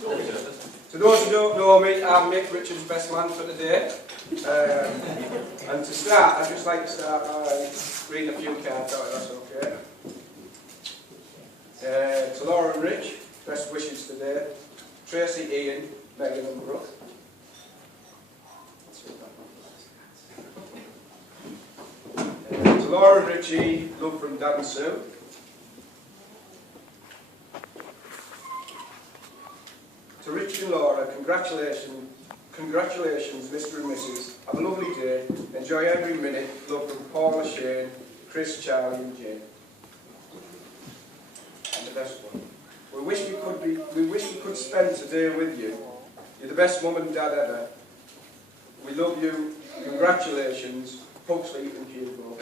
brilliant. To those who don't know me, I'm Mick, Richard's best man for today. And to start, I'd just like to start by reading a few cards out, if that's okay. To Laura and Rich, best wishes today. Tracy, Ian, Megan and Brooke. To Laura and Richie, love from Dad and Sue. To Richie and Laura, congratulations, Mr. and Mrs. Have a lovely day. Enjoy every minute. Love from Paula, Shane, Chris, Charlie, and Jane. And the best one. We wish we could spend today with you. You're the best mum and dad ever. We love you. Congratulations. Huxley and Hugo.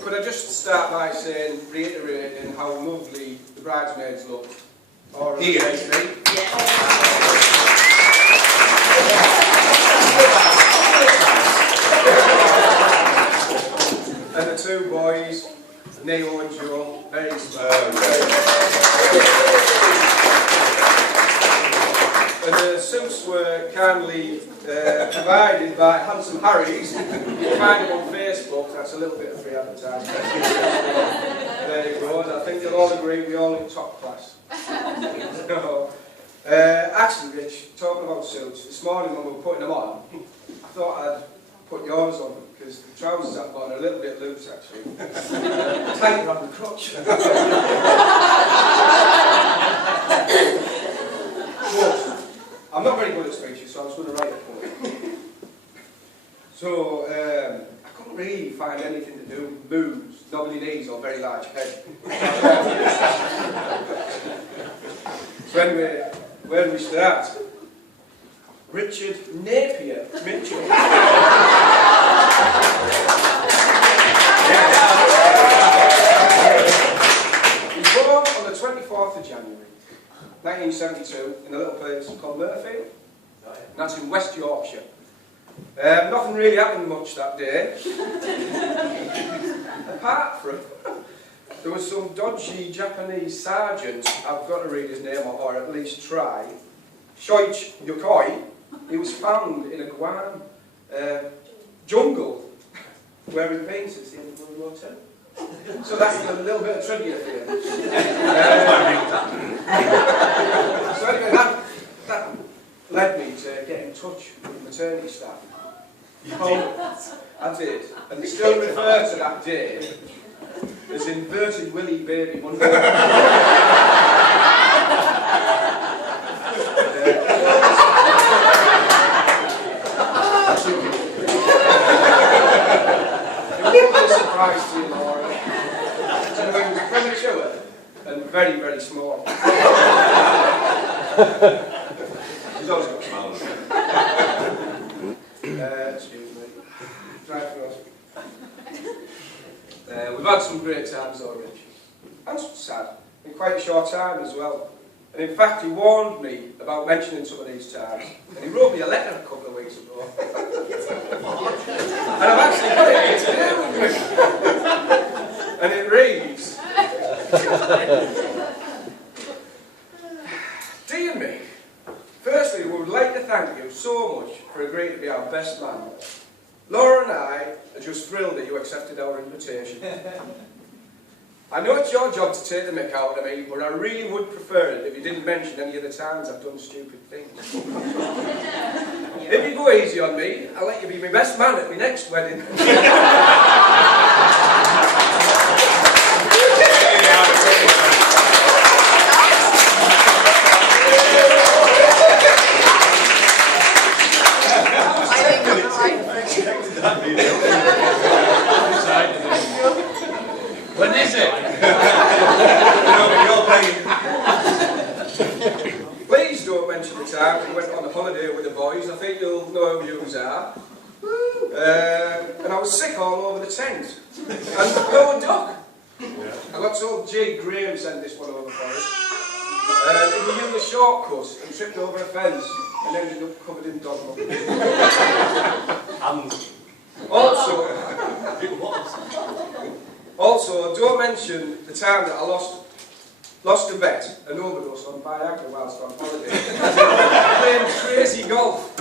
Could I just start by saying, reiterating how lovely the bridesmaids look? Or and the two boys, Neo and Joe, very smart. And the suits were kindly provided by Handsome Harry's. You can find them on Facebook. That's a little bit of free advertising. There you go. And I think you'll all agree we all look top class. No. Actually, Rich, talking about suits, this morning when we were putting them on, I thought I'd put yours on because the trousers I've got are a little bit loose actually. Tight around the crotch. But I'm not very good at speeches, so I was going to write a poem. So I couldn't really find anything to do with boobs, knobbly knees, or very large head. So anyway, where do we start? Richard Napier Mitchell. He was born on the 24th of January, 1972, in a little place called Murfield. And that's in West Yorkshire. Nothing really happened much that day. Apart from, there was some dodgy Japanese sergeant, I've got to read his name or at least try, Shoich Yokoi. He was found in a Guam jungle where he'd been since the end of World War II. So that's a little bit of trivia for you. So anyway, that led me to get in touch with maternity staff. I did. And they still refer to that day as inverted willy baby Monday. Surprise to you, Laura. So it was premature and very, very small. She's always got smiles. Excuse me. Drive for us. We've had some great times already. And some sad. In quite a short time as well. And in fact, he warned me about mentioning some of these times. And he wrote me a letter a couple of weeks ago. And I've actually got it here today with me. And it reads, Dear Mick, firstly we would like to thank you so much for agreeing to be our best man. Laura and I are just thrilled that you accepted our invitation. I know it's your job to take the mick out of me, but I really would prefer it if you didn't mention any of the times I've done stupid things. If you go easy on me, I'll let you be my best man at my next wedding. When is it? Please don't mention the time we went on a holiday with the boys. I think you'll know who yous are. And I was sick all over the tent. And no duck. I got told J. Graham sent this one over for us. He was using a shortcut and tripped over a fence and ended up covered in dog muck. Also, don't mention the time that I lost a bet, an overdose on Viagra whilst on holiday. Playing crazy golf.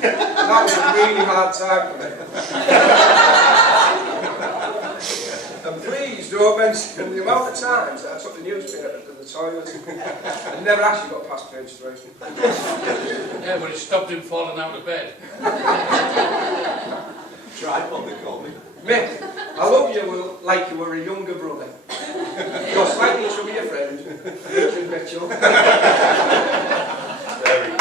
That was a really hard time for me. And please don't mention the amount of times that I took the newspaper to the toilet and never actually got past page 3. Yeah, but it stopped him falling out of bed. Tripod, they call me. Mick, I love you like you were a younger brother. You're slightly chubby your friend, Richard Mitchell. Very good.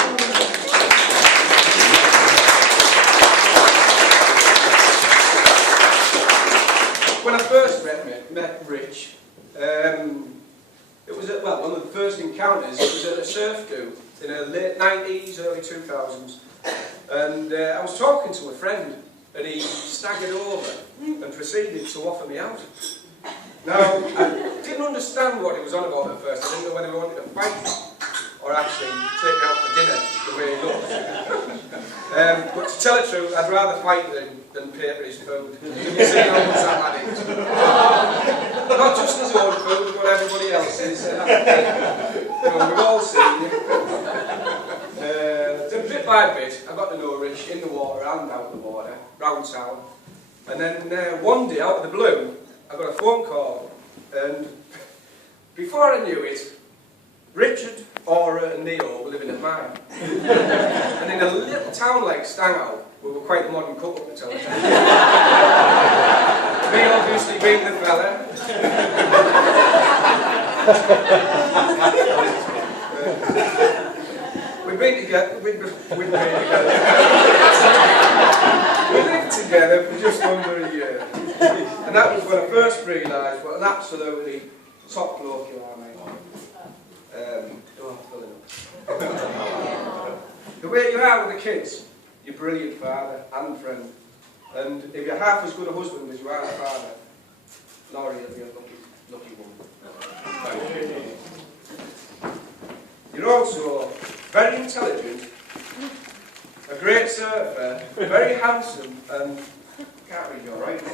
When I first met Rich, it was at, well, one of the first encounters. It was at a surf do in the late 90s, early 2000s. And I was talking to a friend, and he staggered over and proceeded to offer me out. Now, I didn't understand what he was on about at first. I didn't know whether he wanted to fight or actually take me out for dinner the way he looked. But to tell the truth, I'd rather fight than pay for his food. You see how much that lad eats. Not just his own food, but everybody else's. We've all seen it. Then bit by bit, I got to know Rich in the water and out the water, round town. And then one day, out of the blue, I got a phone call. And before I knew it, Richard, Aura and Neo were living at mine. And in a little town like Stanhope, we were quite a modern couple to tell the truth. Me obviously being the fella. We've been together, we lived together for just under a year. And that was when I first realised what an absolutely top bloke you are, mate. The way you are with the kids, you're a brilliant father and friend. And if you're half as good a husband as you are a father, Laurie will be a lucky woman. You're also very intelligent, a great surfer, very handsome, and can't read your writing.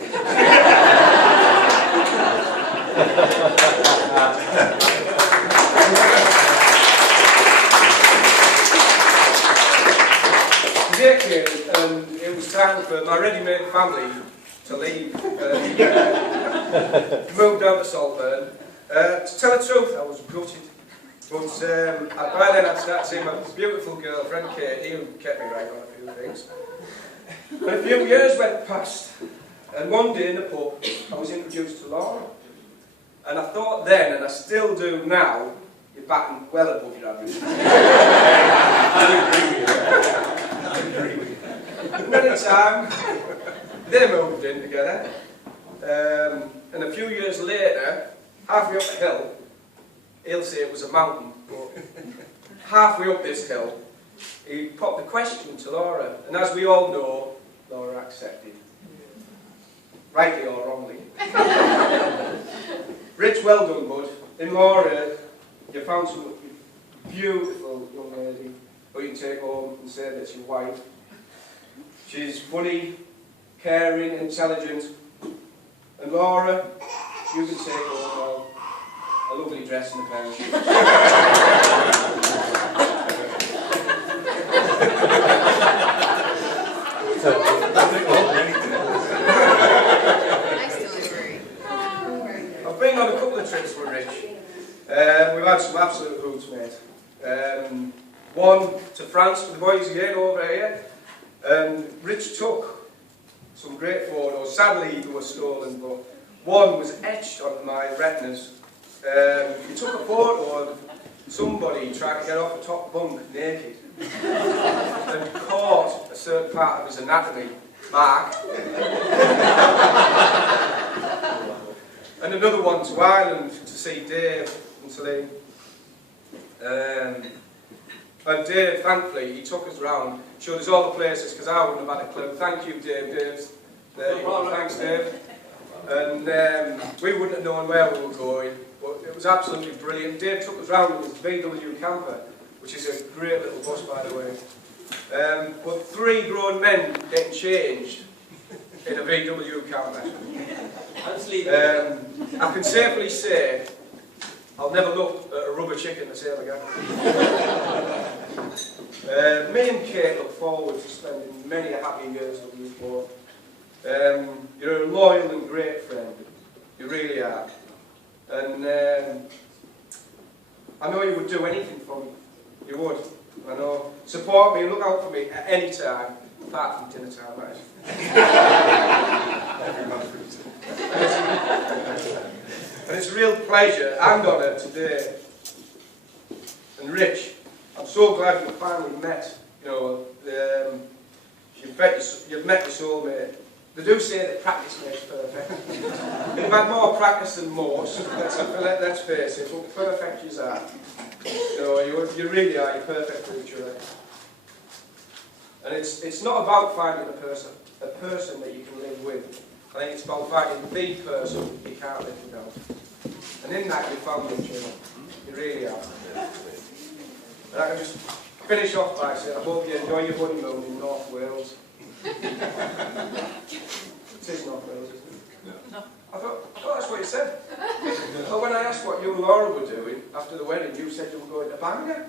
Today came, and it was time for my ready-made family to leave. Moved down to Saltburn. To tell the truth, I was gutted. But by then I'd started seeing my beautiful girlfriend Katie, who kept me right on a few things. And a few years went past, and one day in the pub, I was introduced to Laura. And I thought then, and I still do now, you're batting well above your average. I agree with you. And then in time, they moved in together. And a few years later, halfway up the hill, he'll say it was a mountain, but halfway up this hill, he popped the question to Laura. And as we all know, Laura accepted. Rightly or wrongly. Rich, well done, bud. In Laura, you found some beautiful young lady who you can take home and say that's your wife. She's funny, caring, intelligent. And Laura, you can take home a lovely dress and a pair of shoes. I've been on a couple of trips with Rich. We've had some absolute hoots, mate. One to France with the boys again over here. And Rich took some great photos. Sadly, they were stolen, but one was etched onto my retinas. He took a photo of somebody trying to get off the top bunk naked and caught a certain part of his anatomy, Mark. And another one to Ireland to see Dave and Celine. And Dave, thankfully, he took us round, showed us all the places because I wouldn't have had a clue. Thank you, Dave. There you go. Thanks, Dave. And we wouldn't have known where we were going, but it was absolutely brilliant. Dave took us round in his VW camper, which is a great little bus, by the way. But 3 grown men getting changed in a VW, can't I? I can safely say I'll never look at a rubber chicken the same again. Me and Kate look forward to spending many happy years with you both. You're a loyal and great friend. You really are. And I know you would do anything for me. You would. I know. Support me and look out for me at any time, apart from dinner time, right? And it's a real pleasure and honour today. And Rich, I'm so glad you finally met. You know, you've met your soulmate. They do say that practice makes perfect. You've had more practice than most, let's face it, but perfect you are. You know, you really are, you're perfect for each other. And it's not about finding a person that you can live with. I think it's about finding the person you can't live without. And in that you found each other. You really are. And I can just finish off by saying, I hope you enjoy your honeymoon in North Wales. It is North Wales, isn't it? No. I thought, oh, that's what you said. Well, when I asked what you and Laura were doing after the wedding, you said you were going to Bangor.